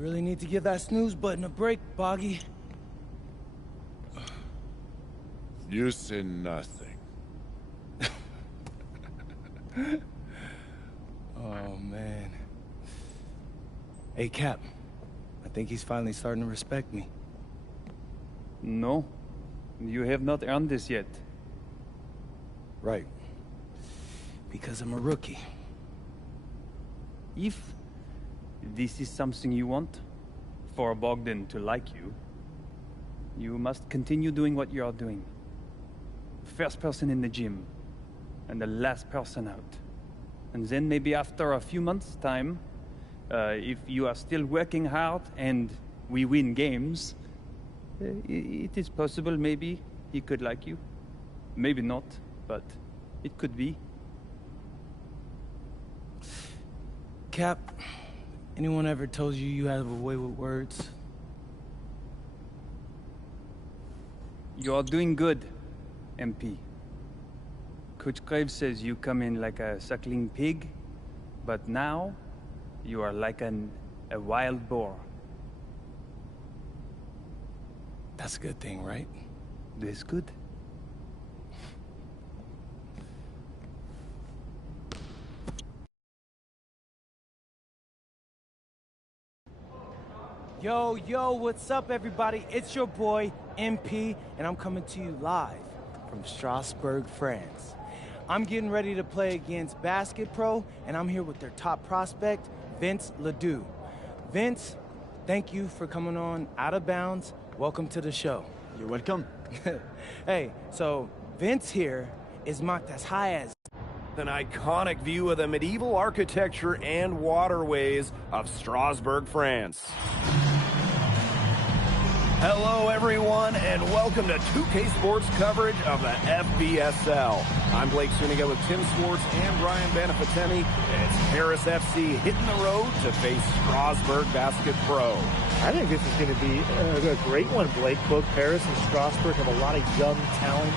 really need to give that snooze button a break, Boggy. You say nothing. Oh, man. Hey, Cap. I think he's finally starting to respect me. No, you have not earned this yet. Right. Because I'm a rookie. If this is something you want, for Bogdan to like you, you must continue doing what you are doing. First person in the gym, and the last person out. And then maybe after a few months' time, if you are still working hard and we win games, it is possible maybe he could like you. Maybe not, but it could be. Cap, anyone ever told you you have a way with words? You are doing good, MP. Coach Graves says you come in like a suckling pig, but now you are like a wild boar. That's a good thing, right? That's good. Yo, what's up, everybody? It's your boy, MP, and I'm coming to you live from Strasbourg, France. I'm getting ready to play against Basket Pro, and I'm here with their top prospect, Vince Ledoux. Vince, thank you for coming on Out of Bounds. Welcome to the show. You're welcome. Hey, so Vince here is mocked as high as An iconic view of the medieval architecture and waterways of Strasbourg, France. Hello, everyone, and welcome to 2K Sports coverage of the FBSL. I'm Blake Suniga with Tim Swartz and Brian Benefatemi. It's Paris FC hitting the road to face Strasbourg Basket Pro. I think this is going to be a great one, Blake. Both Paris and Strasbourg have a lot of young talent,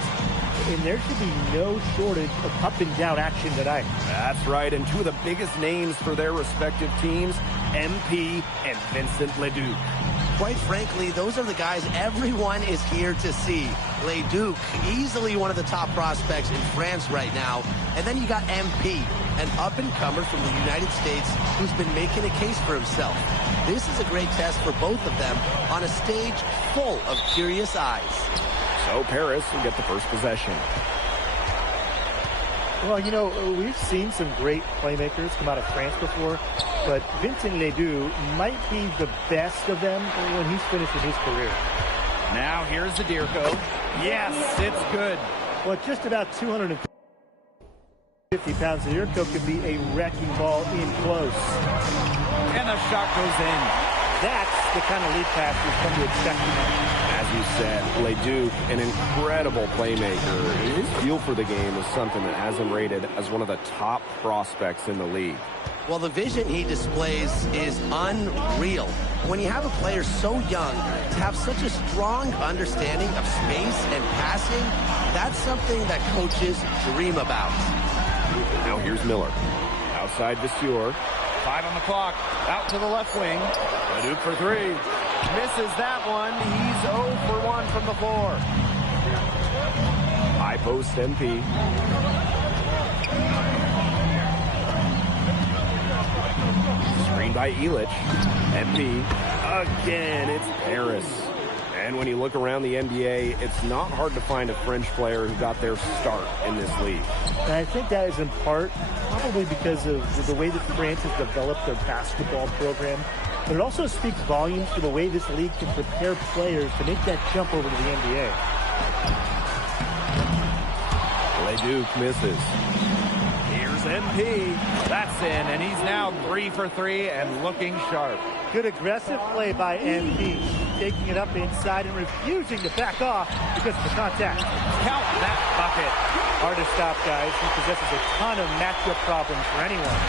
and there should be no shortage of up-and-down action tonight. That's right, and two of the biggest names for their respective teams, MP and Vincent Ledoux. Quite frankly, those are the guys everyone is here to see. Ledoux, easily one of the top prospects in France right now. And then you got MP, an up-and-comer from the United States who's been making a case for himself. This is a great test for both of them on a stage full of curious eyes. So Paris will get the first possession. Well, you know, we've seen some great playmakers come out of France before, but Vincent Ledoux might be the best of them when he's finished with his career. Now here's Zadirko. Yes, it's good. Well, just about 250 pounds, Zadirko could be a wrecking ball in close. And the shot goes in. That's the kind of lead pass we've come to expect from him. As you said, Ledoux, an incredible playmaker. His feel for the game is something that has him rated as one of the top prospects in the league. Well, the vision he displays is unreal. When you have a player so young, to have such a strong understanding of space and passing, that's something that coaches dream about. Now here's Miller. Outside Vasseur. 5 on the clock. Out to the left wing. Ledoux for 3. Misses that one. He's 0 for 1 from the floor. High post MP. Screen by Illich. MP. Again, it's Paris. And when you look around the NBA, it's not hard to find a French player who got their start in this league. And I think that is in part probably because of the way that France has developed their basketball program. But it also speaks volumes to the way this league can prepare players to make that jump over to the NBA. Ledoux misses. Here's MP. That's in, and he's now 3 for 3 and looking sharp. Good aggressive play by MP, taking it up inside and refusing to back off because of the contact. Count that bucket. Hard to stop, guys. He possesses a ton of matchup problems for anyone.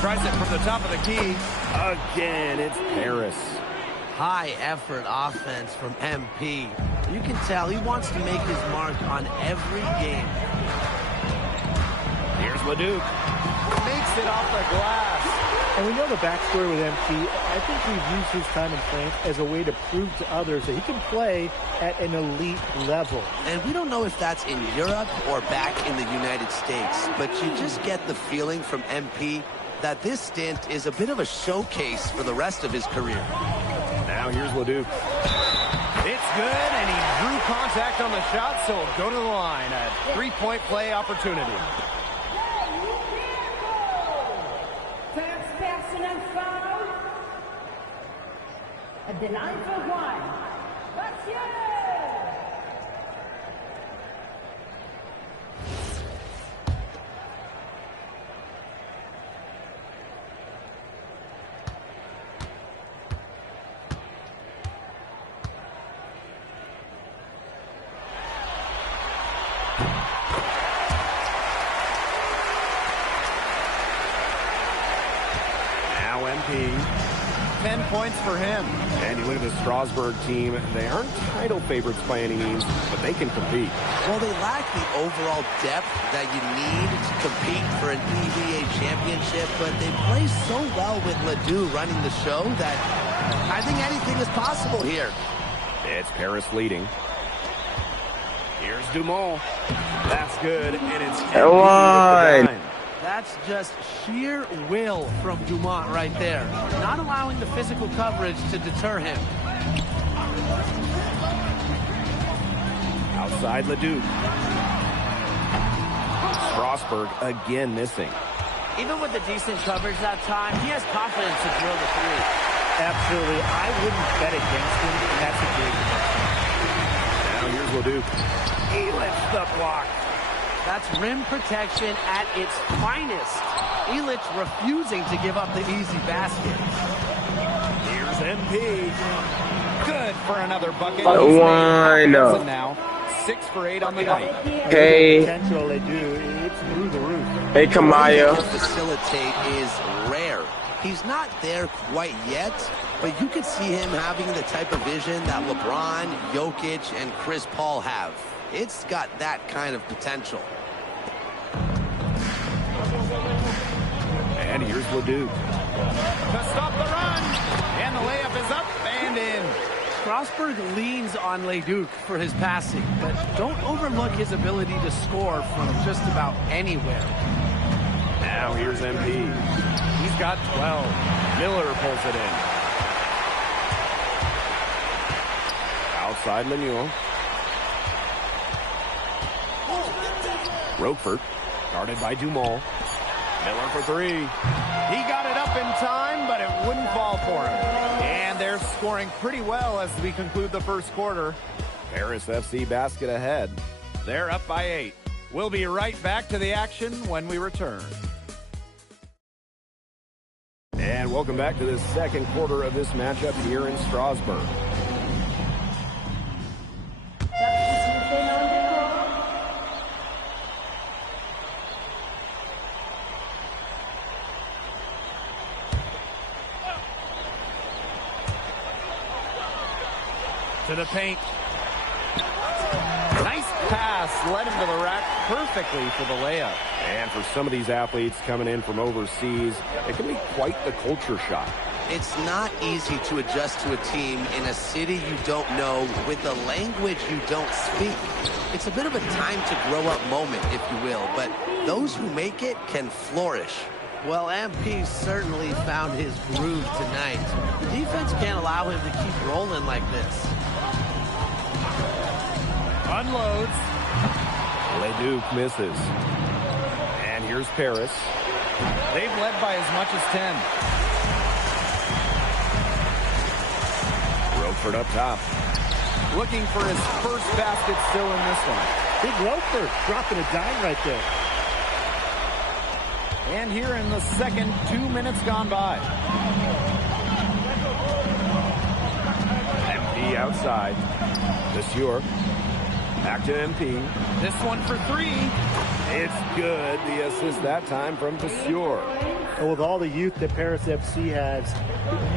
Tries it from the top of the key. Again, it's Paris. High effort offense from MP. You can tell he wants to make his mark on every game. Here's Here's Leduc. Makes it off the glass. And we know the backstory with MP. I think we've used his time in France as a way to prove to others that he can play at an elite level. And we don't know if that's in Europe or back in the United States, but you just get the feeling from MP that this stint is a bit of a showcase for the rest of his career. Now here's Leduc. It's good, and he drew contact on the shot, so he'll go to the line. A three-point play opportunity. First personal foul. At the line for one. Mathieu! Now MP. 10 points for him. And you look at the Strasbourg team. They aren't title favorites by any means, but they can compete. Well, they lack the overall depth that you need to compete for an EVA championship, but they play so well with Ledoux running the show that I think anything is possible here. It's Paris leading. Here's Dumont. That's good, and it's MP with the dime. That's just sheer will from Dumont right there. Not allowing the physical coverage to deter him. Outside Leduc. Strasbourg again missing. Even with the decent coverage that time, he has confidence to drill the three. Absolutely. I wouldn't bet against him in that situation. Now here's Leduc. He lifts the block. That's rim protection at its finest. Illich refusing to give up the easy basket. Here's MP. Good for another bucket. One. Now 6 for 8 on the night. Hey. Potential they do, it's through the roof. Hey, Kamaya. To facilitate is rare. He's not there quite yet, but you could see him having the type of vision that LeBron, Jokic, and Chris Paul have. It's got that kind of potential. And here's Leduc. To stop the run. And the layup is up and in. Strasbourg leans on Leduc for his passing, but don't overlook his ability to score from just about anywhere. Now here's MP. He's got 12. Miller pulls it in. Outside Lemieux. Roquefort, guarded by Dumont. Miller for three. He got it up in time, but it wouldn't fall for him. And they're scoring pretty well as we conclude the first quarter. Paris FC basket ahead. They're up by 8. We'll be right back to the action when we return. And welcome back to the second quarter of this matchup here in Strasbourg. To the paint. Nice pass, led him to the rack perfectly for the layup. And for some of these athletes coming in from overseas, it can be quite the culture shock. It's not easy to adjust to a team in a city you don't know with a language you don't speak. It's a bit of a time to grow up moment, if you will, but those who make it can flourish. Well, MP certainly found his groove tonight. The defense can't allow him to keep rolling like this. Unloads. Leduc misses. And here's Paris. They've led by as much as 10. Roquefort up top. Looking for his first basket still in this one. Big Roquefort dropping a dime right there. And here in the second, 2 minutes gone by. MP outside. Monsieur. Back to MP. This one for three. It's good. The assist that time from Vasseur. And with all the youth that Paris FC has,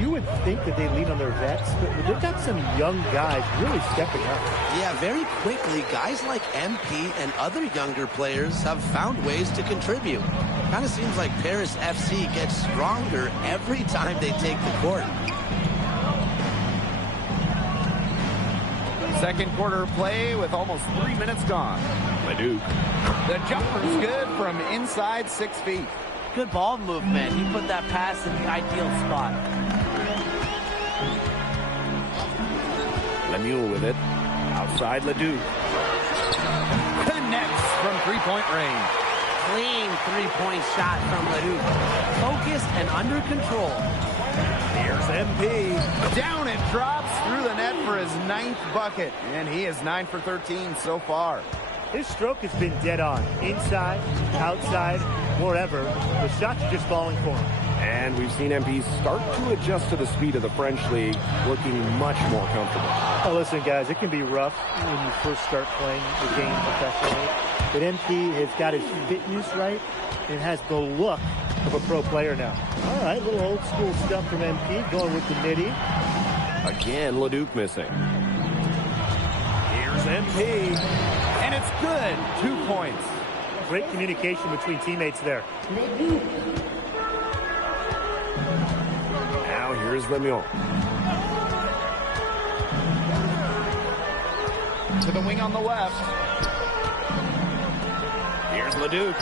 you would think that they lean on their vets, but they've got some young guys really stepping up. Yeah, very quickly, guys like MP and other younger players have found ways to contribute. Kind of seems like Paris FC gets stronger every time they take the court. Second quarter play with almost 3 minutes gone. Leduc. The jumper's good from inside 6 feet. Good ball movement. He put that pass in the ideal spot. Lemieux with it. Outside Leduc. Connects from three-point range. Clean three-point shot from Leduc. Focused and under control. Here's MP. Down it drops through the net for his 9th bucket. And he is 9 for 13 so far. His stroke has been dead on. Inside, outside, wherever. The shots are just falling for him. And we've seen MP start to adjust to the speed of the French league, looking much more comfortable. Oh, listen, guys, it can be rough when you first start playing the game professionally. But MP has got his fitness right and has the look of a pro player now. All right, little old school stuff from MP, going with the midi. Again, Leduc missing. Here's MP. And it's good. 2 points. Great communication between teammates there. Now here's Lemieux. To the wing on the left. Here's Leduc.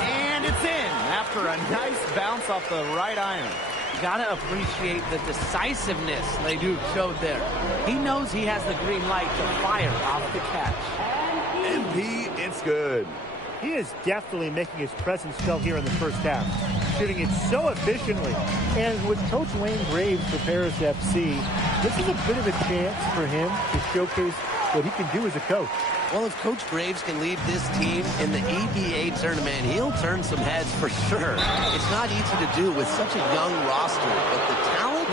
And it's in after a nice bounce off the right iron. Gotta appreciate the decisiveness Leduc showed there. He knows he has the green light to fire off the catch. MP, it's good. He is definitely making his presence felt here in the first half, shooting it so efficiently. And with Coach Wayne Graves for Paris FC, this is a bit of a chance for him to showcase what he can do as a coach. Well, if Coach Graves can lead this team in the EBA tournament, he'll turn some heads for sure. It's not easy to do with such a young roster, but the talent,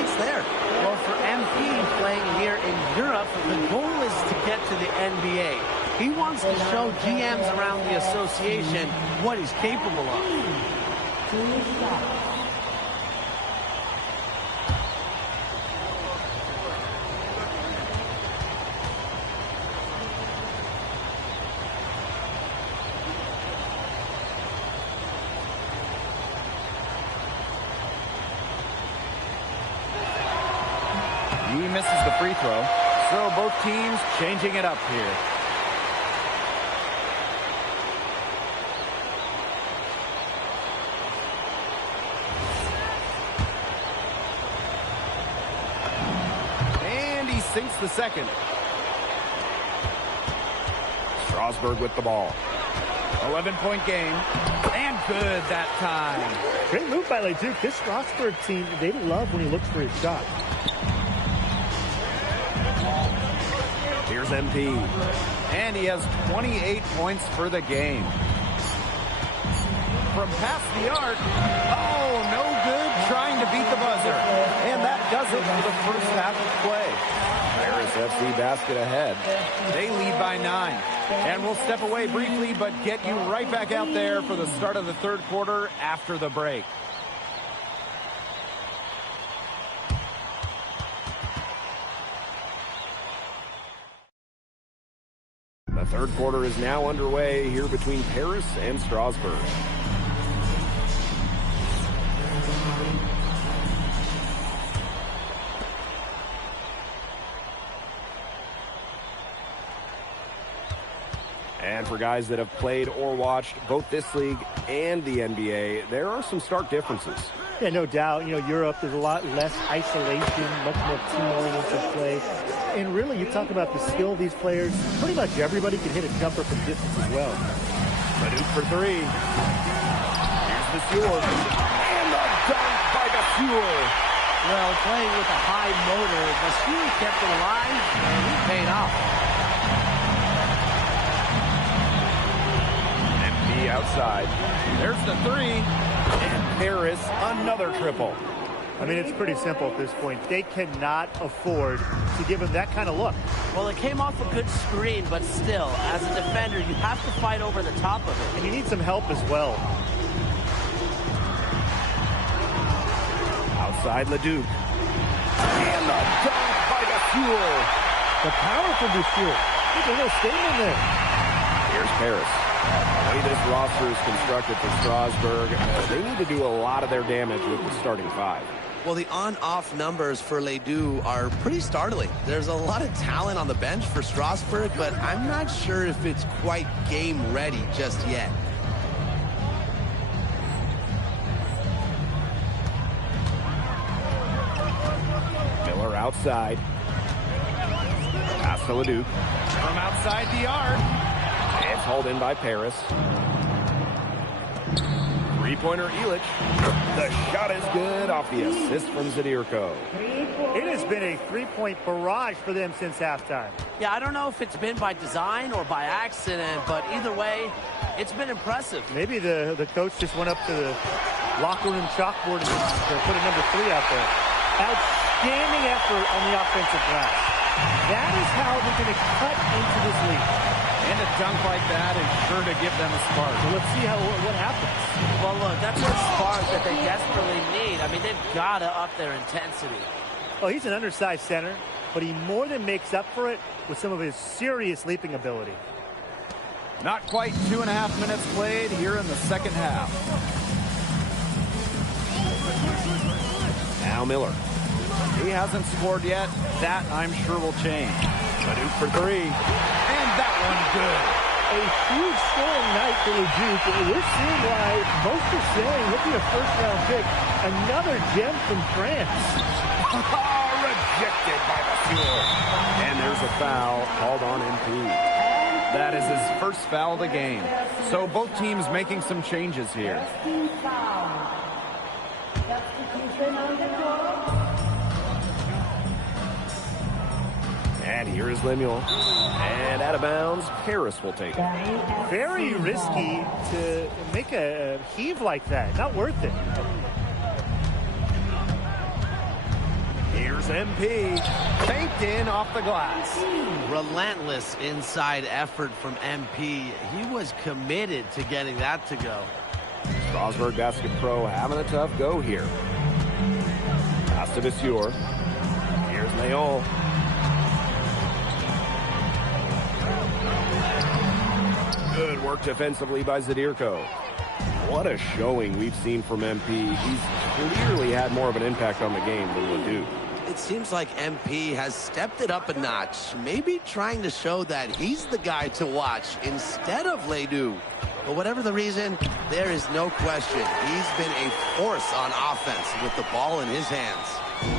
it's there. Well, for MP playing here in Europe, the goal is to get to the NBA. He wants to show GMs around the association what he's capable of. He misses the free throw. So both teams changing it up here. And he sinks the second. Strasburg with the ball. 11-point game. And good that time. Great move by Leduc. This Strasburg team, they love when he looks for his shot. Here's MP. And he has 28 points for the game. From past the arc. Oh, no good trying to beat the buzzer. And that does it for the first half of play. Paris FC basket ahead. They lead by 9. And we'll step away briefly, but get you right back out there for the start of the third quarter after the break. The third quarter is now underway here between Paris and Strasburg. And for guys that have played or watched both this league and the NBA, there are some stark differences. Yeah, no doubt. You know, Europe, there's a lot less isolation, much more team-oriented play. And really, you talk about the skill of these players, pretty much everybody can hit a jumper from distance as well. Leduc for three. Here's Vasseur. And the dunk by Vasseur. Well, playing with a high motor, Vasseur kept it alive, and he paid off. MP outside. There's the three. And Paris, another triple. I mean, it's pretty simple at this point. They cannot afford to give him that kind of look. Well, it came off a good screen, but still, as a defender, you have to fight over the top of it. And you need some help as well. Outside Leduc. And the dunk by Gasol. The power from Gasol. There's a little statement there. Here's Paris. The way this roster is constructed for Strasburg, they need to do a lot of their damage with the starting five. Well, the on-off numbers for Ledoux are pretty startling. There's a lot of talent on the bench for Strasburg, but I'm not sure if it's quite game ready just yet. Miller outside. Pass to Leduc. From outside the arc. It's hauled in by Paris. Three-pointer Illich. The shot is good off the assist from Zadirko. It has been a three-point barrage for them since halftime. Yeah, I don't know if it's been by design or by accident, but either way, it's been impressive. Maybe the coach just went up to the locker room chalkboard and put a number 3 out there. Outstanding effort on the offensive glass. That is how they're going to cut into this league. And a dunk like that is sure to give them a spark. So let's see what happens. Well, look, that's a spark that they desperately need. I mean, they've got to up their intensity. Oh, he's an undersized center, but he more than makes up for it with some of his serious leaping ability. Not quite 2.5 minutes played here in the second half. Now Miller. He hasn't scored yet. That, I'm sure, will change. Leduc for three. And that one good. A huge scoring night for Leduc. We're seeing why most are saying he'll be a first-round pick. Another gem from France. Rejected by Gasol. And there's a foul called on MP. That is his first foul of the game. So both teams making some changes here. And here is Lemuel. And out of bounds, Paris will take it. Very risky to make a heave like that. Not worth it. Here's MP. Banked in off the glass. Relentless inside effort from MP. He was committed to getting that to go. Strasburg Basket Pro having a tough go here. Pass to Vasseur. Here's Leon. Good work defensively by Zadirko. What a showing we've seen from MP. He's clearly had more of an impact on the game than Ledoux. It seems like MP has stepped it up a notch, maybe trying to show that he's the guy to watch instead of Ledoux. But whatever the reason, there is no question he's been a force on offense with the ball in his hands.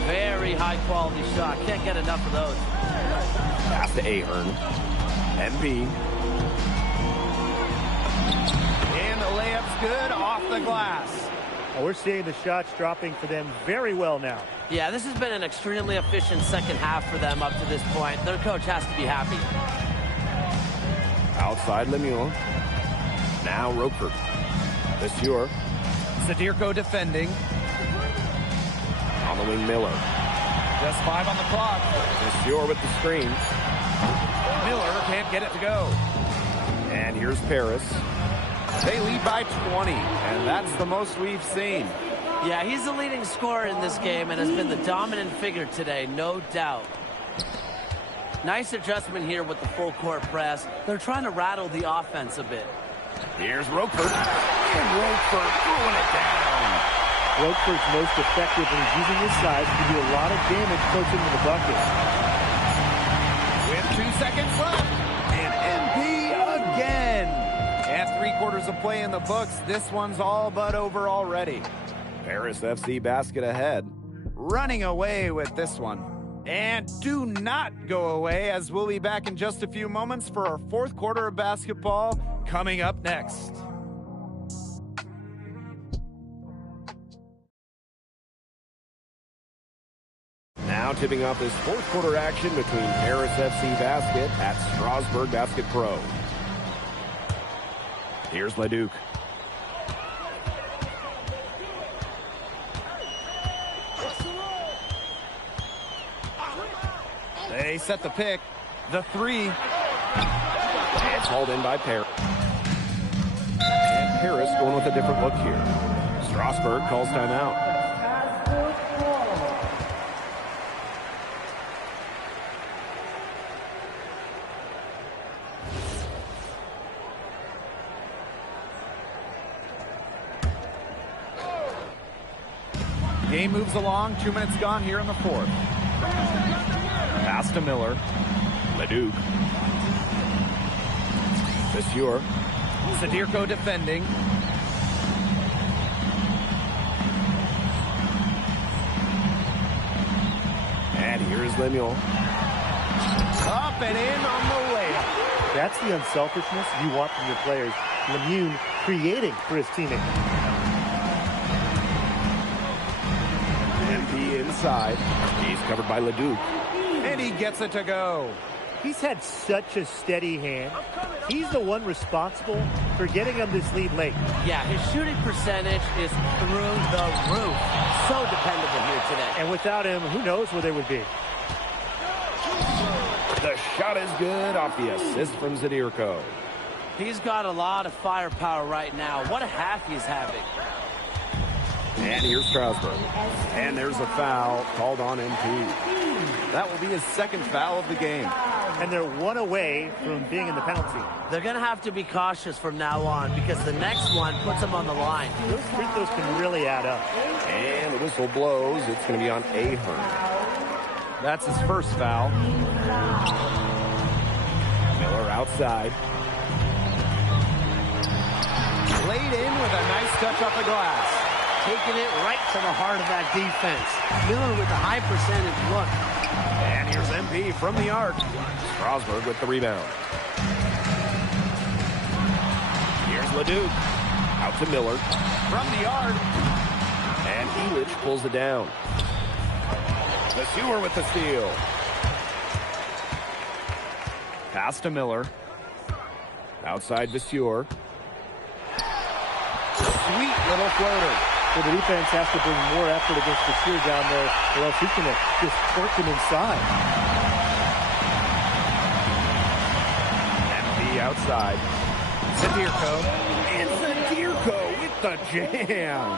Very high-quality shot. Can't get enough of those. Pass to Ahern. MP. And the layup's good off the glass. Oh, we're seeing the shots dropping for them very well now. Yeah, this has been an extremely efficient second half for them up to this point. Their coach has to be happy. Outside Lemuel. Now Roper. Vasseur. Zadirko defending. On the wing, Miller. Just 5 on the clock. Vasseur with the screen. Miller can't get it to go. And here's Paris. They lead by 20, and that's the most we've seen. Yeah, he's the leading scorer in this game and has been the dominant figure today, no doubt. Nice adjustment here with the full court press. They're trying to rattle the offense a bit. Here's Roper. And Roper throwing it down. Roper's most effective when he's using his size to do a lot of damage close into the bucket. With 2 seconds left, and MP again. And 3/4 of play in the books. This one's all but over already. Paris FC basket ahead. Running away with this one. And do not go away, as we'll be back in just a few moments for our 4th quarter of basketball coming up next. Now tipping off this 4th quarter action between Paris FC Basket at Strasburg Basket Pro. Here's Leduc. They set the pick. The three. It's hauled in by Paris. And Paris going with a different look here. Strasburg calls timeout. Game moves along. 2 minutes gone here in the fourth. Pass to Miller. Leduc. Vasseur. Zadirko defending. And here's Lemuel. Up and in on the layup. That's the unselfishness you want from your players. Lemieux creating for his teammate. MP inside. He's covered by Leduc. And he gets it to go. He's had such a steady hand. He's the one responsible for getting him this lead late. Yeah, his shooting percentage is through the roof. So dependable here today. And without him, who knows where they would be. The shot is good off the assist from Zadirko. He's got a lot of firepower right now. What a half he's having. And here's Strasburg. And there's a foul called on MP. That will be his second foul of the game. And they're one away from being in the penalty. They're going to have to be cautious from now on because the next one puts them on the line. Those free throws can really add up. And the whistle blows. It's going to be on Ahern. That's his first foul. Miller outside. Laid in with a nice touch off the glass. Taking it right to the heart of that defense. Miller with a high percentage look. And here's MP from the arc. Strasburg with the rebound. Here's Leduc. Out to Miller. From the arc. And Elich pulls it down. Vasseur with the steal. Pass to Miller. Outside Vasseur. Sweet little floater. So the defense has to bring more effort against Vasseur down there, or else he's going to just torch him inside. MP outside. Zadirko. And Zadirko with the jam.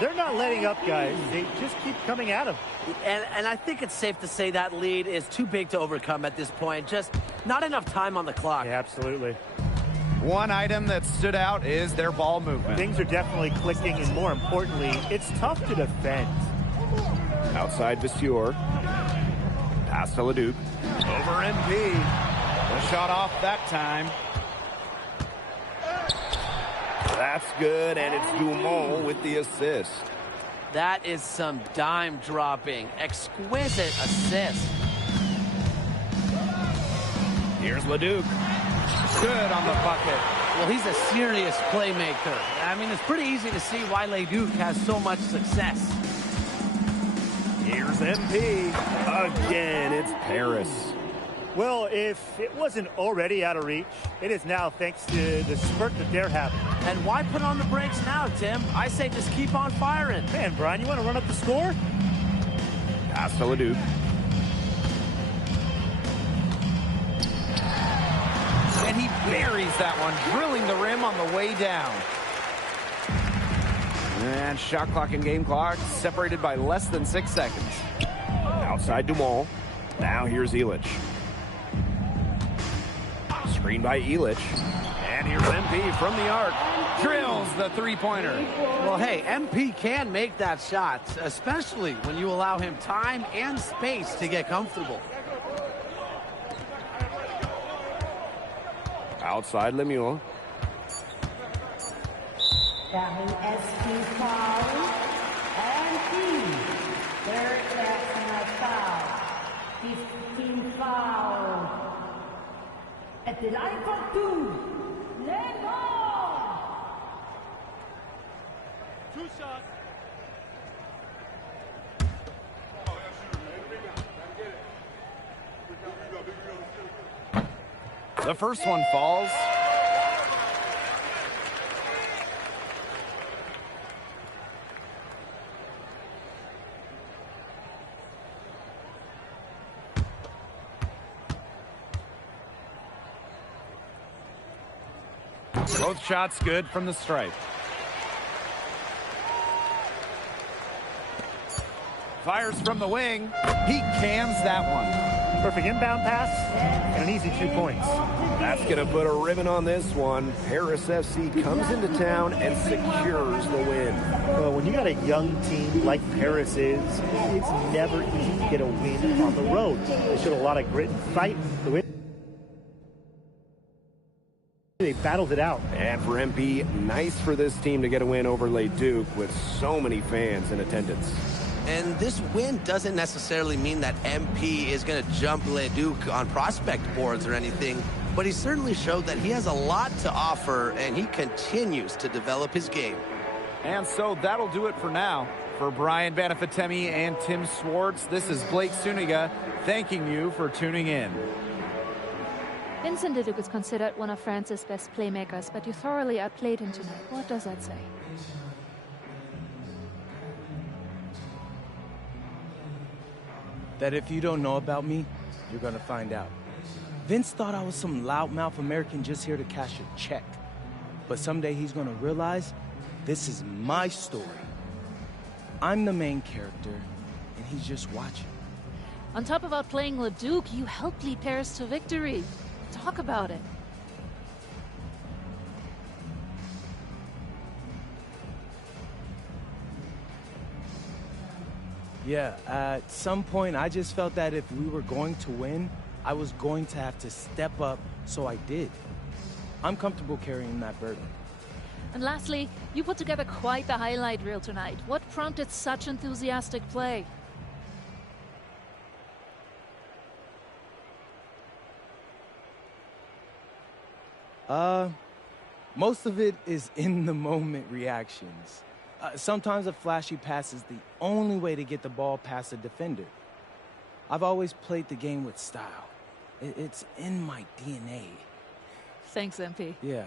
They're not letting up, guys. They just keep coming at him. And I think it's safe to say that lead is too big to overcome at this point. Just not enough time on the clock. Yeah, absolutely. One item that stood out is their ball movement. Things are definitely clicking, and more importantly, it's tough to defend. Outside Vasseur. Pass to Leduc. Over MP. The shot off that time. That's good, and it's Dumont with the assist. That is some dime dropping. Exquisite assist. Here's Leduc. Good on the bucket. Well, he's a serious playmaker. I mean, it's pretty easy to see why Leduc has so much success. Here's MP. Again, it's Paris. Well, if it wasn't already out of reach, it is now thanks to the spurt that they're having. And why put on the brakes now, Tim? I say just keep on firing. Man, Brian, you want to run up the score? Pass to Leduc. And he buries that one, drilling the rim on the way down. And shot clock and game clock separated by less than 6 seconds. Outside Dumont. Now here's Elich. Screen by Elich. And here's MP from the arc. Drills the three-pointer. Well, hey, MP can make that shot, especially when you allow him time and space to get comfortable. Outside Lemuel. WSP foul and third personal foul. 15 foul. At the line for two, Lemon. 2 shots. The first one falls. Both shots good from the stripe. Fires from the wing. He cans that one. Perfect inbound pass and an easy 2 points. That's going to put a ribbon on this one. Paris FC comes into town and secures the win. Well, when you got a young team like Paris is, it's never easy to get a win on the road. They showed a lot of grit and fight. The win. They battled it out. And for MP, nice for this team to get a win over Leduc with so many fans in attendance. And this win doesn't necessarily mean that MP is going to jump Leduc on prospect boards or anything, but he certainly showed that he has a lot to offer, and he continues to develop his game. And so that'll do it for now. For Brian Banafitemi and Tim Swartz, this is Blake Suniga thanking you for tuning in. Vincent Leduc is considered one of France's best playmakers, but you thoroughly outplayed him tonight. What does that say? That if you don't know about me, you're gonna find out. Vince thought I was some loudmouth American just here to cash a check. But someday he's gonna realize this is my story. I'm the main character, and he's just watching. On top of outplaying Leduc, you helped lead Paris to victory. Talk about it. Yeah, at some point I just felt that if we were going to win, I was going to have to step up, so I did. I'm comfortable carrying that burden. And lastly, you put together quite the highlight reel tonight. What prompted such enthusiastic play? Most of it is in-the-moment reactions. Sometimes a flashy pass is the only way to get the ball past a defender. I've always played the game with style. It's in my DNA. Thanks, MP. Yeah.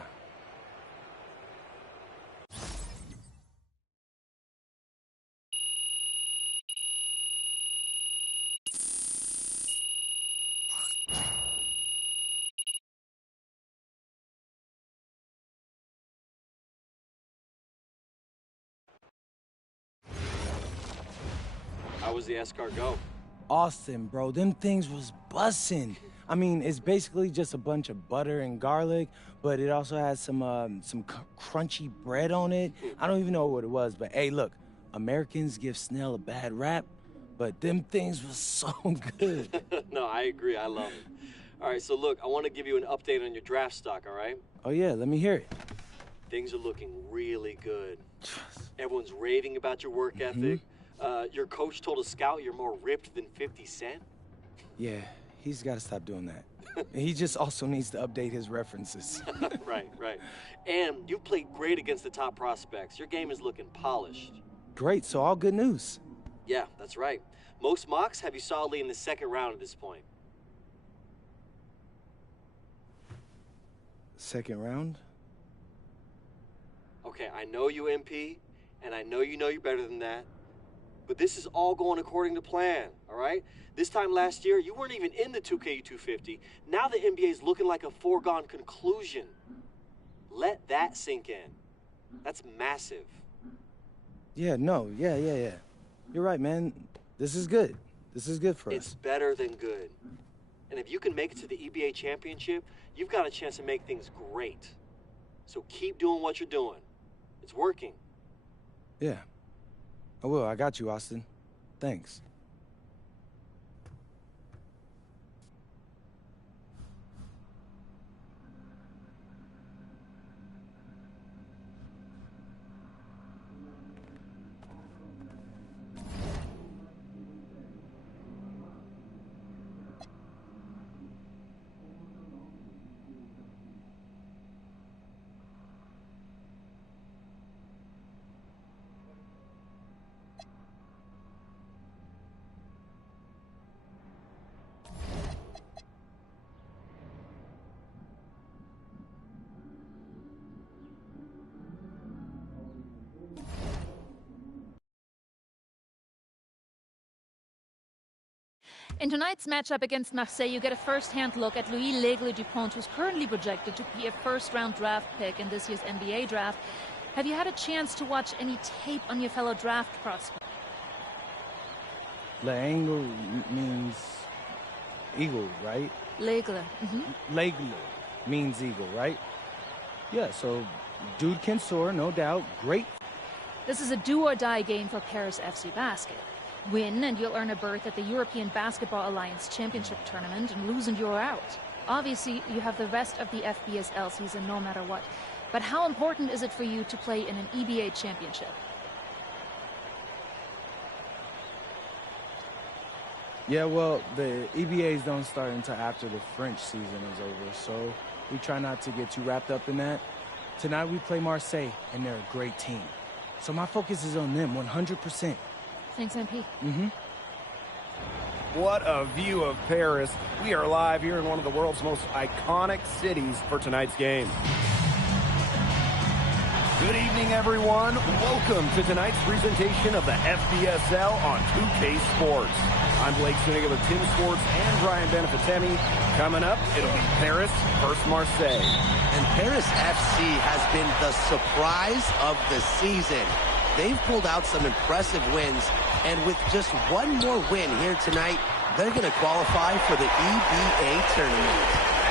How was the escargot? Austin, bro, them things was bussin'. I mean, it's basically just a bunch of butter and garlic, but it also has some crunchy bread on it. I don't even know what it was, but hey, look, Americans give snail a bad rap, but them things was so good. No, I agree. I love it. All right, so look, I want to give you an update on your draft stock, all right? Oh, yeah, let me hear it. Things are looking really good. Everyone's raving about your work ethic. Your coach told a scout you're more ripped than 50 Cent. Yeah, he's got to stop doing that. He just also needs to update his references. Right. And you've played great against the top prospects. Your game is looking polished. Great, so all good news. Yeah, that's right. Most mocks have you solidly in the second round at this point. Second round? Okay, I know you, MP, and I know you're better than that. But this is all going according to plan, all right? This time last year, you weren't even in the 2K250. Now the NBA's looking like a foregone conclusion. Let that sink in. That's massive. Yeah. You're right, man. This is good. This is good for us. It's better than good. And if you can make it to the EBA championship, you've got a chance to make things great. So keep doing what you're doing. It's working. Yeah. I will. I got you, Austin. Thanks. In tonight's matchup against Marseille, you get a first-hand look at Louis L'Aigle-Dupont, who's currently projected to be a first-round draft pick in this year's NBA draft. Have you had a chance to watch any tape on your fellow draft prospect? L'Aigle means eagle, right? L'Aigle. L'Aigle means eagle, right? Yeah, so dude can soar, no doubt. Great. This is a do-or-die game for Paris FC Basket. Win and you'll earn a berth at the European Basketball Alliance Championship Tournament, and lose and you're out. Obviously, you have the rest of the FBSL season no matter what. But how important is it for you to play in an EBA championship? Yeah, well, the EBAs don't start until after the French season is over, so we try not to get too wrapped up in that. Tonight we play Marseille, and they're a great team. So my focus is on them 100%. Thanks, MP. What a view of Paris. We are live here in one of the world's most iconic cities for tonight's game. Good evening, everyone. Welcome to tonight's presentation of the FBSL on 2K Sports. I'm Blake Suniga with Tim Sports and Brian Benefitemi. Coming up, it'll be Paris versus Marseille. And Paris FC has been the surprise of the season. They've pulled out some impressive wins, and with just one more win here tonight, they're going to qualify for the EBA tournament.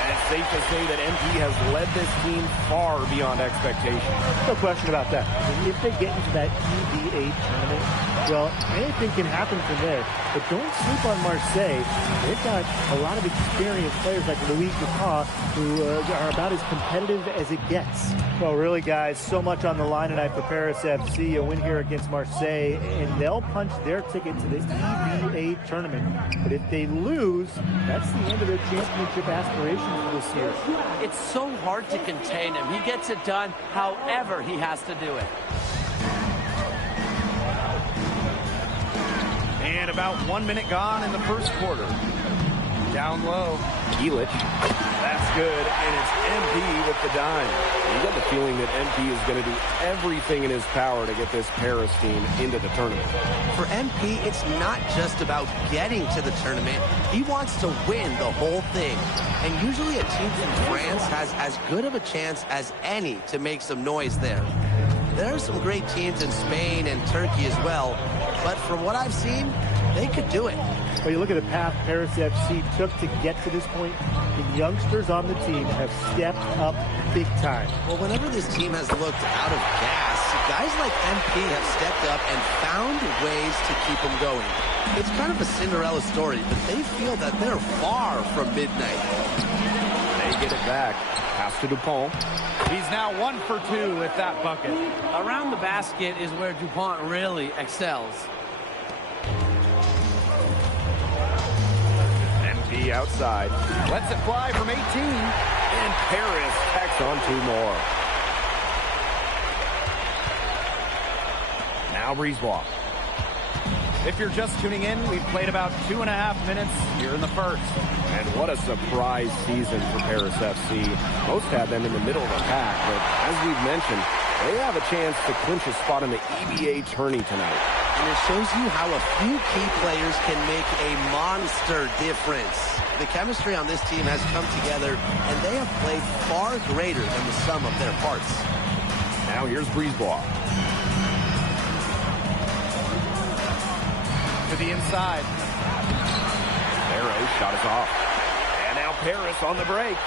And it's safe to say that MP has led this team far beyond expectations. No question about that. If they get into that EBA tournament, well, anything can happen from there. But don't sleep on Marseille. They've got a lot of experienced players like Louis Dupont, who are about as competitive as it gets. Well, really, guys, so much on the line tonight for Paris FC. A win here against Marseille, and they'll punch their ticket to the EBA tournament. But if they lose, that's the end of their championship aspirations for this year. It's so hard to contain him. He gets it done however he has to do it. And about 1 minute gone in the first quarter. Down low, Gilic. That's good, and it's MP with the dime. You get the feeling that MP is going to do everything in his power to get this Paris team into the tournament. For MP, it's not just about getting to the tournament. He wants to win the whole thing. And usually a team from France has as good of a chance as any to make some noise there. There are some great teams in Spain and Turkey as well, but from what I've seen, they could do it. Well, you look at the path Paris FC took to get to this point, the youngsters on the team have stepped up big time. Well, whenever this team has looked out of gas, guys like MP have stepped up and found ways to keep them going. It's kind of a Cinderella story, but they feel that they're far from midnight. They get it back. Pass to Dupont. He's now 1 for 2 with that bucket. Around the basket is where Dupont really excels. MP outside. Lets it fly from 18. And Paris tacks on 2 more. Now Brisebois. If you're just tuning in, we've played about 2.5 minutes here in the first. And what a surprise season for Paris FC. Most had them in the middle of the pack, but as we've mentioned, they have a chance to clinch a spot in the EBA tourney tonight. And it shows you how a few key players can make a monster difference. The chemistry on this team has come together, and they have played far greater than the sum of their parts. Now here's Brisebois. To the inside. Arrow shot is off. And now Paris on the break.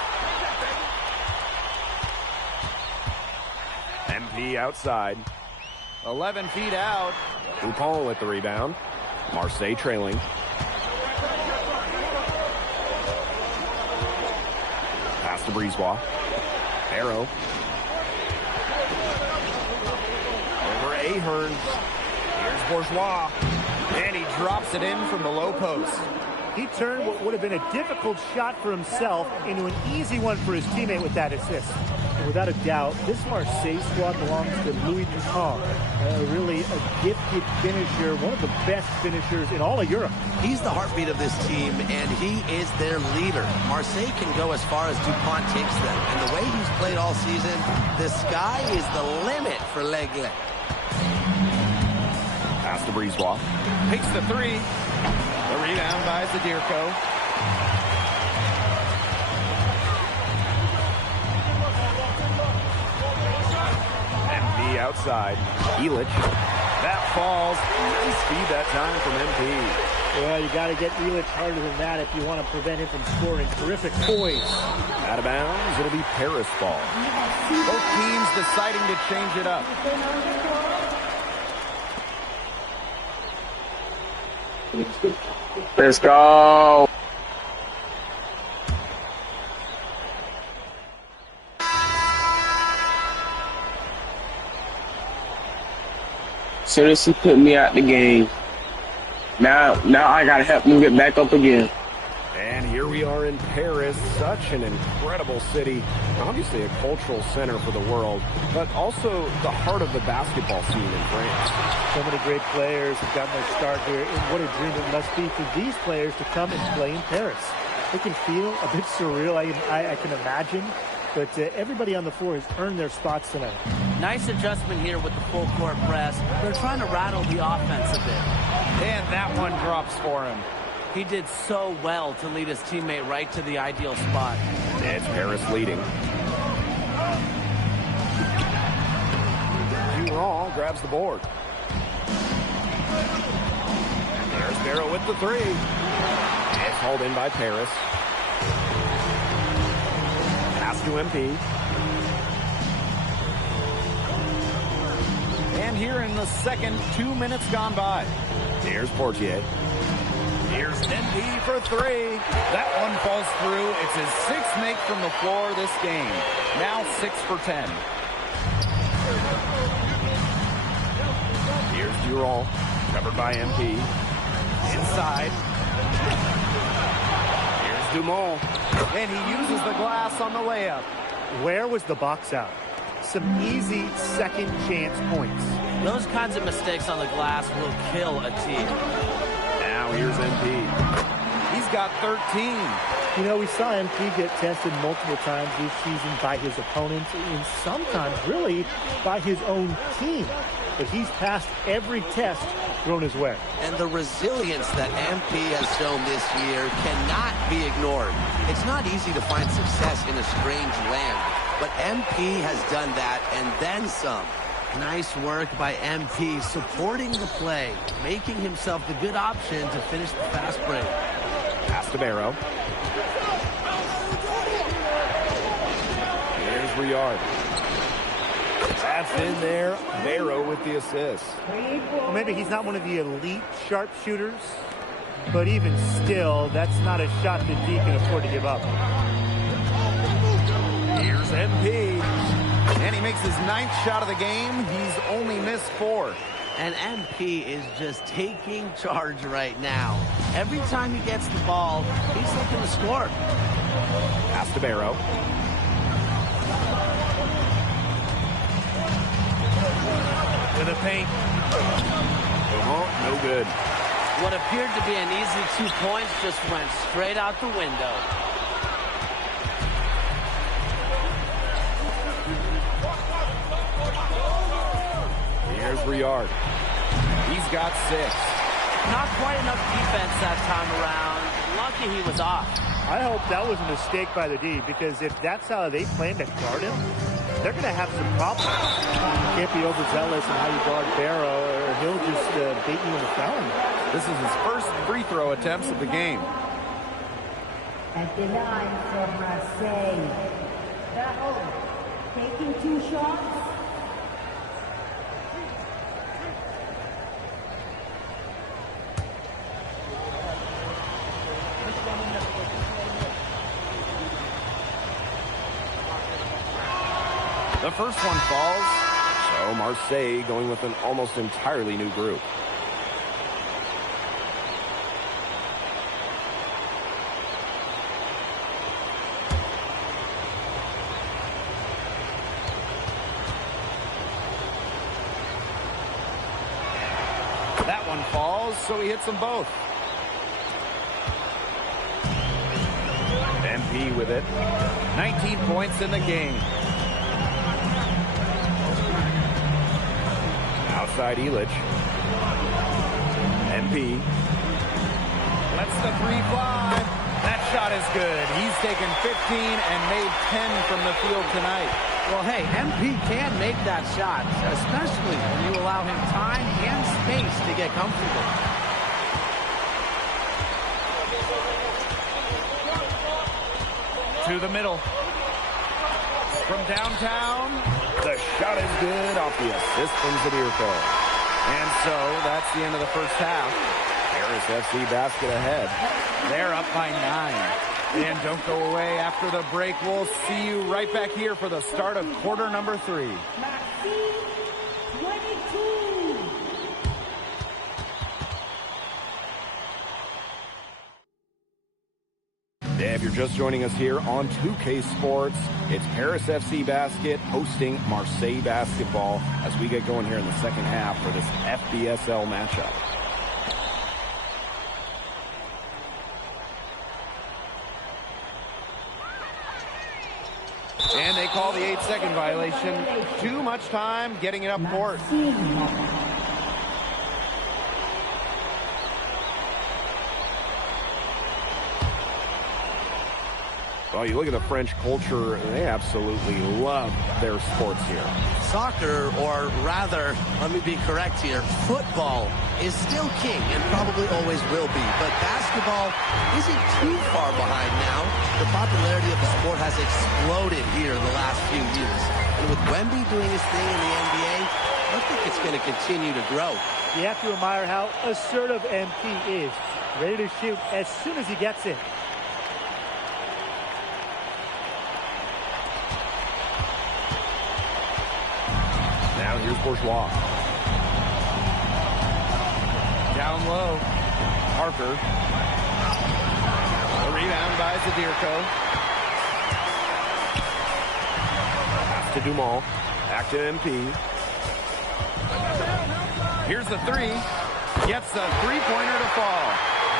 MP outside. 11 feet out. Dupont with the rebound. Marseille trailing. Pass to Brisebois. Arrow. Over Ahern. Here's Bourgeois. And he drops it in from the low post. He turned what would have been a difficult shot for himself into an easy one for his teammate with that assist. And without a doubt, this Marseille squad belongs to Louis Dupont. Really a gifted finisher, one of the best finishers in all of Europe. He's the heartbeat of this team, and he is their leader. Marseille can go as far as Dupont takes them. And the way he's played all season, the sky is the limit for L'Aigle. Pass to Brisebois. Takes the 3. The rebound by Zadirko. MP outside. Elic. That falls. Nice feed that time from MP. Well, you got to get Elic harder than that if you want to prevent him from scoring. Terrific poise. Out of bounds, it'll be Paris ball. Both teams deciding to change it up. Let's go. Soon as he put me out the game, now I gotta help him get back up again. And here we are in Paris, such an incredible city. Obviously a cultural center for the world, but also the heart of the basketball scene in France. So many great players have gotten their start here, and what a dream it must be for these players to come and play in Paris. It can feel a bit surreal, I can imagine, but everybody on the floor has earned their spots tonight. Nice adjustment here with the full court press. They're trying to rattle the offense a bit. And that one drops for him. He did so well to lead his teammate right to the ideal spot. It's Paris leading. Durant grabs the board. And there's Barrow with the three. It's hauled in by Paris. Pass to MP. And here in the second, 2 minutes gone by. Here's Portier. Here's MP for three. That one falls through. It's his sixth make from the floor this game. Now 6 for 10. Here's Durant, covered by MP. Inside. Here's Dumont. And he uses the glass on the layup. Where was the box out? Some easy second chance points. Those kinds of mistakes on the glass will kill a team. Now here's MP. He's got 13. You know, we saw MP get tested multiple times this season by his opponents and sometimes really by his own team. But he's passed every test thrown his way. And the resilience that MP has shown this year cannot be ignored. It's not easy to find success in a strange land, but MP has done that and then some. Nice work by MP supporting the play, making himself the good option to finish the fast break. Pass to Barrow. Here's Riard. That's in there. Barrow with the assist. Well, maybe he's not one of the elite sharpshooters, but even still, that's not a shot that he can afford to give up. Here's MP. And he makes his 9th shot of the game. He's only missed 4. And MP is just taking charge right now. Every time he gets the ball, he's looking to score. Pass to Barrow. To the paint. No good. What appeared to be an easy 2 points just went straight out the window. Here's Riard. He's got 6. Not quite enough defense that time around. Lucky he was off. I hope that was a mistake by the D, because if that's how they plan to guard him, they're going to have some problems. You can't be overzealous in how you guard Barrow, or he'll just beat you in the foul. This is his first free throw attempts of the game. At the line for Marseille. Barrow taking 2 shots. The first one falls, so Marseille going with an almost entirely new group. That one falls, so he hits them both. MP with it. 19 points in the game. Outside Elic. MP. Lets the three fly. That shot is good. He's taken 15 and made 10 from the field tonight. Well, hey, MP can make that shot, especially when you allow him time and space to get comfortable. To the middle. From downtown, the shot is good off the assist from Zadirko. And so that's the end of the first half. Paris FC basket ahead. They're up by 9. And don't go away after the break. We'll see you right back here for the start of quarter number 3. If you're just joining us here on 2K Sports, it's Paris FC Basket hosting Marseille Basketball as we get going here in the second half for this FBSL matchup. And they call the 8-second violation. Too much time getting it up court. Well, you look at the French culture, they absolutely love their sports here. Soccer, or rather, let me be correct here, football is still king and probably always will be. But basketball isn't too far behind now. The popularity of the sport has exploded here in the last few years. And with Wemby doing his thing in the NBA, I think it's going to continue to grow. You have to admire how assertive MP is. Ready to shoot as soon as he gets it. Now here's Bourgeois. Down low. Parker. A rebound by Zadirko. Pass to Dumont. Back to MP. Here's the three. Gets the three-pointer to fall.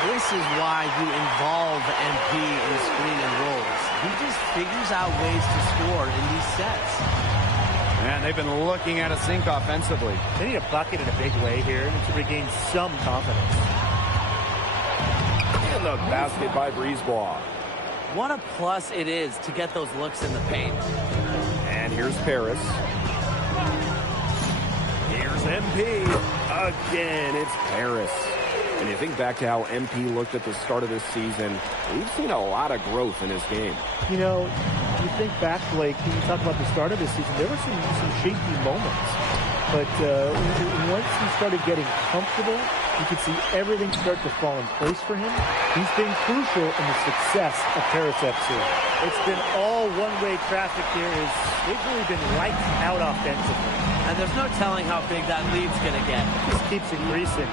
This is why you involve MP in screen and rolls. He just figures out ways to score in these sets. And they've been looking at a sink offensively. They need a bucket in a big way here to regain some confidence. And the basket by Brisebois. What a plus it is to get those looks in the paint. And here's Paris. Here's MP. Again, it's Paris. And you think back to how MP looked at the start of this season, we've seen a lot of growth in his game. You know, you think back, Blake, when you talk about the start of this season, there were some shaky moments. But once he started getting comfortable, you could see everything start to fall in place for him. He's been crucial in the success of Paris FC. It's been all one-way traffic here. They've really been lights out offensively. And there's no telling how big that lead's going to get. It just keeps increasing.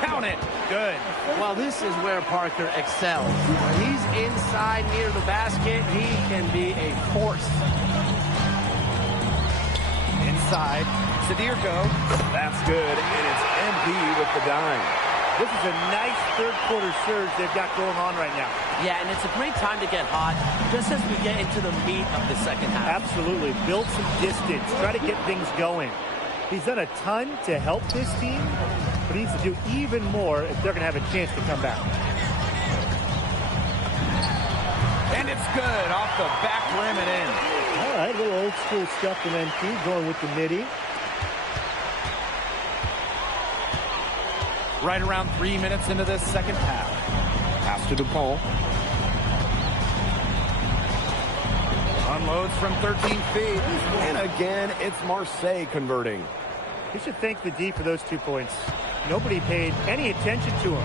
Count it. Good. Well, this is where Parker excels. When he's inside near the basket, he can be a force. Inside, Zadirko. That's good, and it's MP with the dime. This is a nice third-quarter surge they've got going on right now. Yeah, and it's a great time to get hot, just as we get into the meat of the second half. Absolutely. Build some distance. Try to get things going. He's done a ton to help this team, but he needs to do even more if they're going to have a chance to come back. And it's good off the back rim and in. All right, a little old-school stuff from MP, going with the midi. Right around 3 minutes into this second half. Pass to Dupont. Unloads from 13 feet. And again, it's Marseille converting. You should thank the D for those 2 points. Nobody paid any attention to him.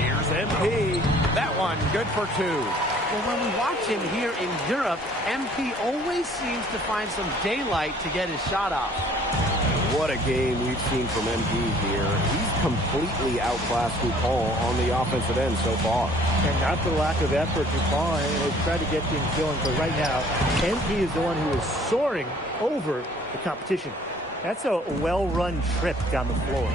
Here's MP. That one, good for 2. Well, when we watch him here in Europe, MP always seems to find some daylight to get his shot off. What a game we've seen from MP here. He's completely outclassed Dupont on the offensive end so far. And not the lack of effort, Dupont has tried to get things going, but right now, MP is the one who is soaring over the competition. That's a well-run trip down the floor.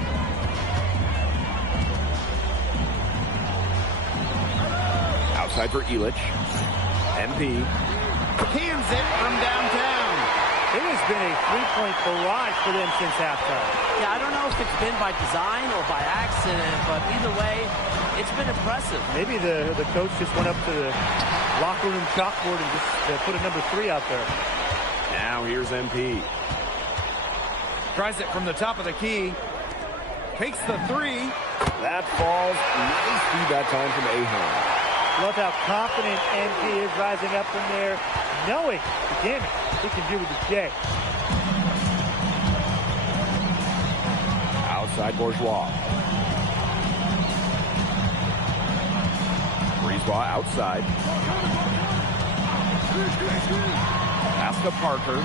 Outside for Illich. MP cans it from downtown. It has been a three-point barrage for them since halftime. Yeah, I don't know if it's been by design or by accident, but either way, it's been impressive. Maybe the coach just went up to the locker room chalkboard and just put a number 3 out there. Now here's MP. Tries it from the top of the key. Takes the 3. That falls. Nice feed that time from Ahern. Love how confident MP is rising up from there, knowing the damage he can do with the J. Outside Bourgeois. Brisebois outside. Pass to Parker.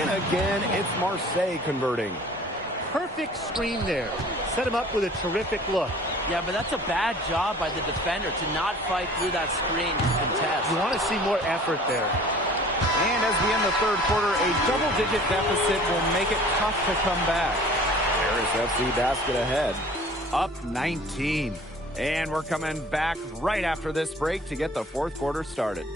And again, it's Marseille converting. Perfect screen there. Set him up with a terrific look. Yeah, but that's a bad job by the defender to not fight through that screen to contest. You want to see more effort there. And as we end the third quarter, a double-digit deficit will make it tough to come back. Paris FC basket ahead. Up 19. And we're coming back right after this break to get the fourth quarter started.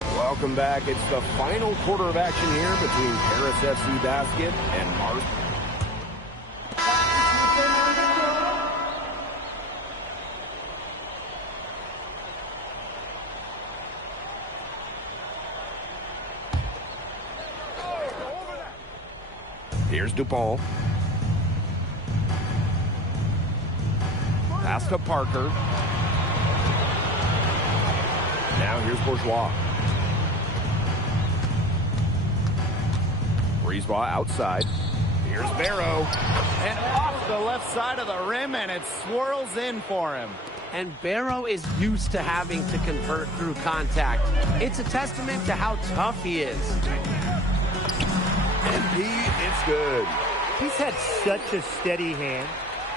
Welcome back. It's the final quarter of action here between Paris FC Basket and Marseille. Here's Dupont. Pass to Parker. Now here's Bourgeois. Brisebois outside. Here's Barrow. And off the left side of the rim, and it swirls in for him. And Barrow is used to having to convert through contact. It's a testament to how tough he is. MP, it's good. He's had such a steady hand.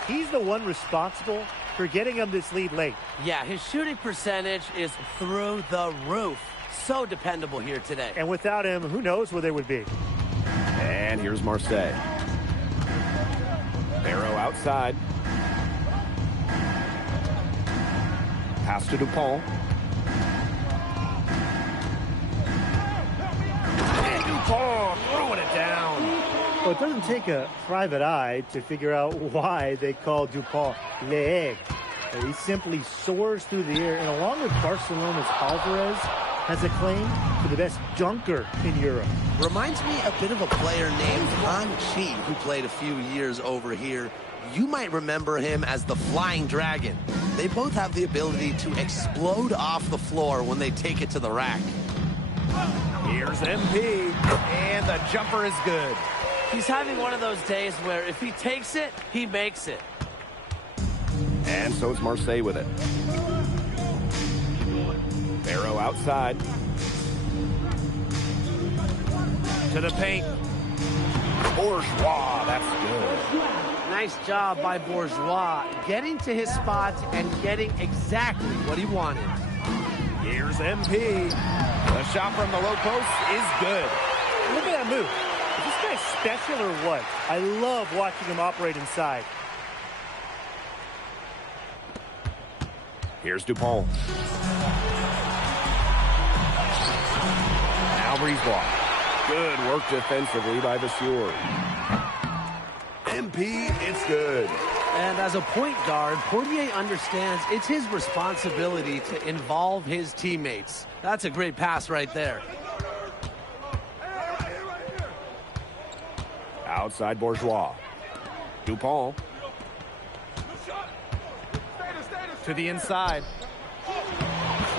He's the one responsible for getting him this lead late. Yeah, his shooting percentage is through the roof. So dependable here today. And without him, who knows where they would be. And here's Marseille. Barrow outside. Pass to Dupont. And Dupont throwing it down. Well, it doesn't take a private eye to figure out why they call Dupont l'aigle. He simply soars through the air, and along with Barcelona's Alvarez, has a claim to the best dunker in Europe. Reminds me a bit of a player named Han Chi, who played a few years over here. You might remember him as the Flying Dragon. They both have the ability to explode off the floor when they take it to the rack. Here's MP, and the jumper is good. He's having one of those days where if he takes it, he makes it. And so it's Marseille with it. Barrow outside. To the paint. Bourgeois, that's good. Nice job by Bourgeois, getting to his spot and getting exactly what he wanted. Here's MP. The shot from the low post is good. Look at that move. Is this guy special or what? I love watching him operate inside. Here's Dupont. Now Brisebois. Good work defensively by Vasseur. MP, it's good. And as a point guard, Portier understands it's his responsibility to involve his teammates. That's a great pass right there. Outside Bourgeois. Dupont. To the inside.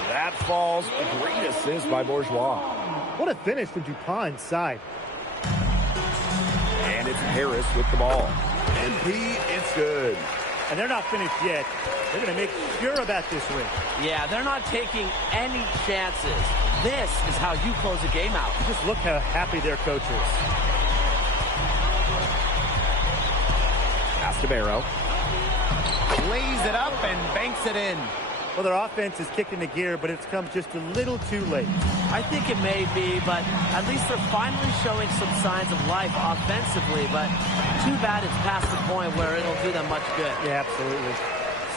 That falls. A great assist by Bourgeois. What a finish from Dupont inside. And it's Harris with the ball. MP, it's good. And they're not finished yet. They're going to make sure about this win. Yeah, they're not taking any chances. This is how you close a game out. Just look how happy their coach is. Castabero lays it up and banks it in. Well, their offense is kicking the gear, but it's come just a little too late. I think it may be, but at least they're finally showing some signs of life offensively, but too bad it's past the point where it'll do them much good. Yeah, absolutely.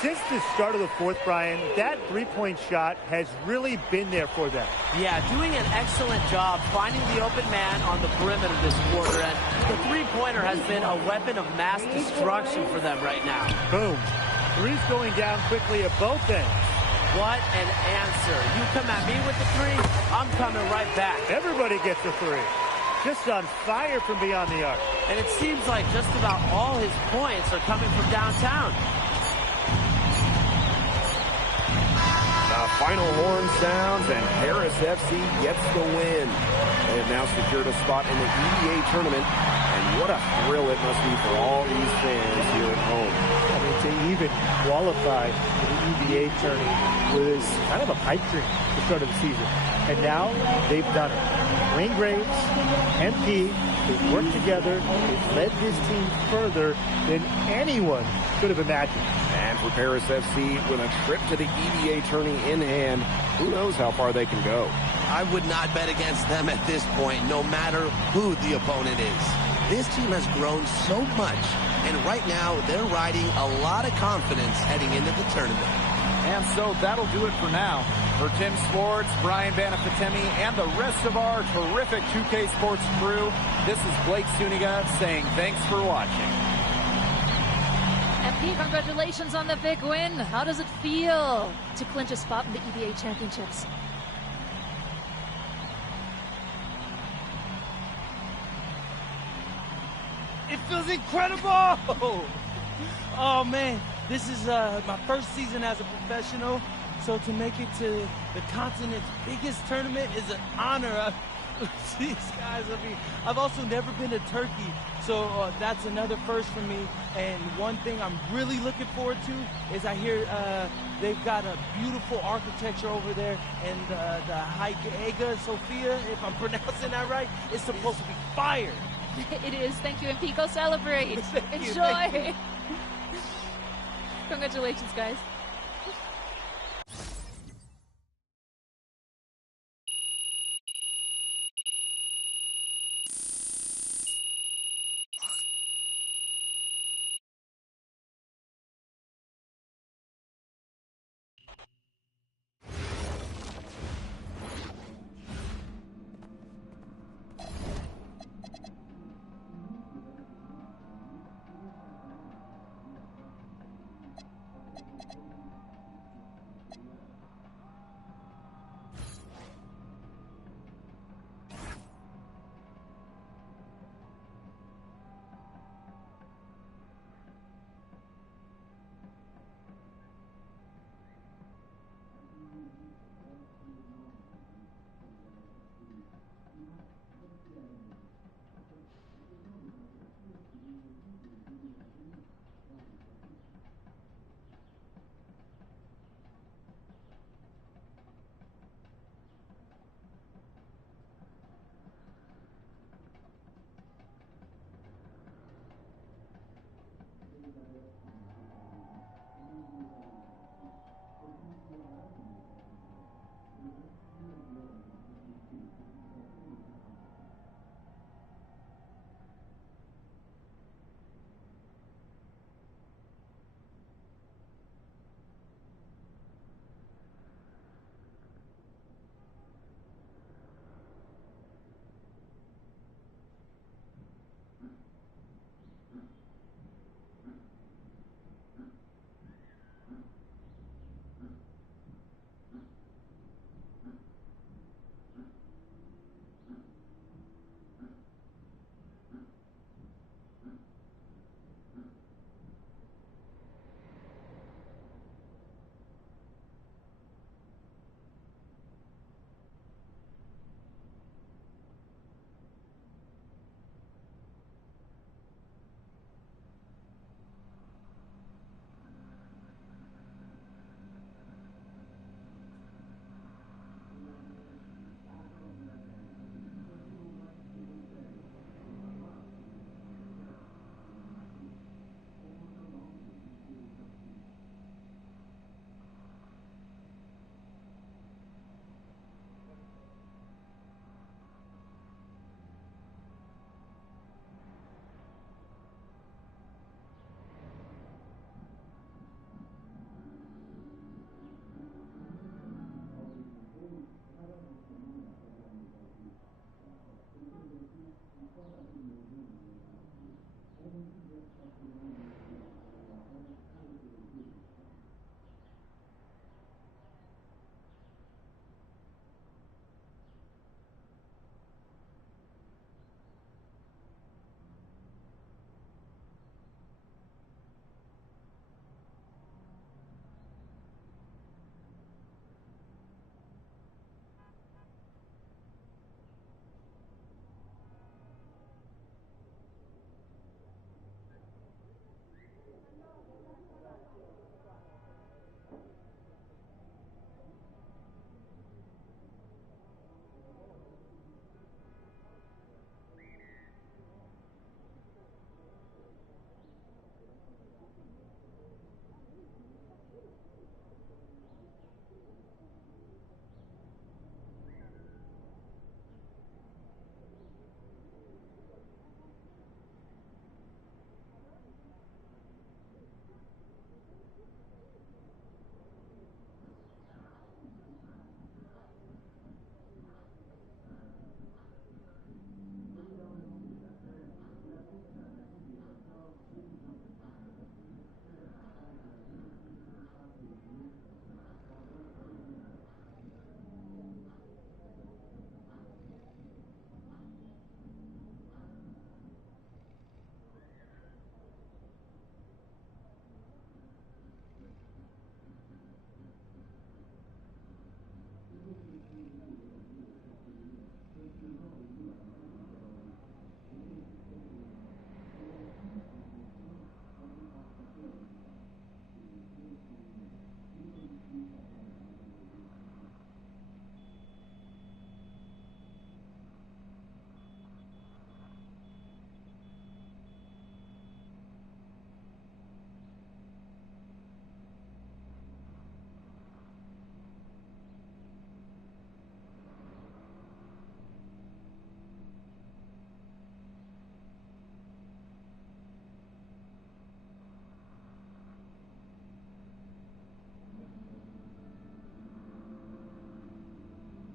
Since the start of the fourth, Brian, that three-point shot has really been there for them. Yeah, doing an excellent job finding the open man on the perimeter this quarter, and the three-pointer has been a weapon of mass destruction for them right now. Boom. Three's going down quickly at both ends. What an answer. You come at me with the three, I'm coming right back. Everybody gets a three. Just on fire from beyond the arc. And it seems like just about all his points are coming from downtown. The final horn sounds, and Paris FC gets the win. They have now secured a spot in the EVA tournament, and what a thrill it must be for all these fans here at home. I mean, to even qualify for the EVA tournament was kind of a pipe dream at the start of the season. And now they've done it. Wayne Graves, MP, they've worked together. They've led this team further than anyone could have imagined. And for Paris FC, with a trip to the EVA tourney in hand, who knows how far they can go. I would not bet against them at this point, no matter who the opponent is. This team has grown so much, and right now they're riding a lot of confidence heading into the tournament. And so that'll do it for now. For Tim Swartz, Brian Banafitemi, and the rest of our terrific 2K Sports crew, this is Blake Suniga saying thanks for watching. MP, congratulations on the big win. How does it feel to clinch a spot in the EVA Championships? It feels incredible! Oh, man. This is my first season as a professional, so to make it to the continent's biggest tournament is an honor. These guys, I mean, I've also never been to Turkey, so that's another first for me. And one thing I'm really looking forward to is I hear they've got a beautiful architecture over there, and the Hagia Sophia, if I'm pronouncing that right, is supposed to be fire. It is. Thank you, MP. Go celebrate. Enjoy. Congratulations, guys.